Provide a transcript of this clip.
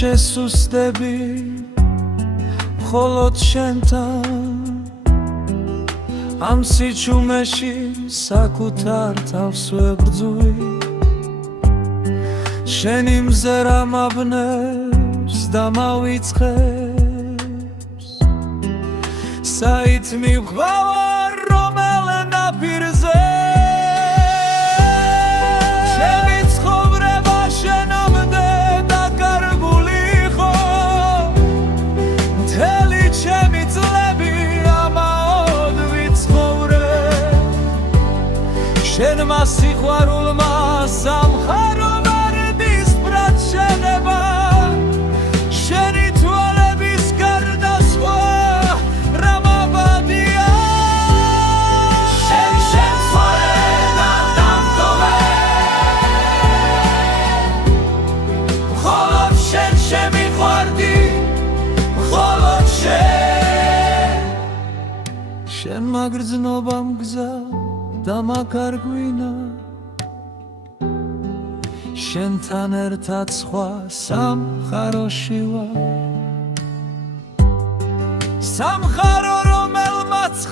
შესუსტები მხოლოდ შენთან ამ სიჩუმეში საკუთარ თავს ვებრძვი შენი მზერა მაბნევს და მავიწყებს საით მივხვავარ რომელ ნაპირზე შენმა სიყვარულმა სამხარო მარდის ბრად შენება შენი თვალების გარდა სხვა რა მაბადია შენ ცხოვრება დამტოვე მხოლოდ შენ შემიყვარდი მხოლოდ შენ მაგრძნობამ გზა და მაგარგვინა შენთან ერთად სხვა სამხაროში ვარ სამხარო რომელმაც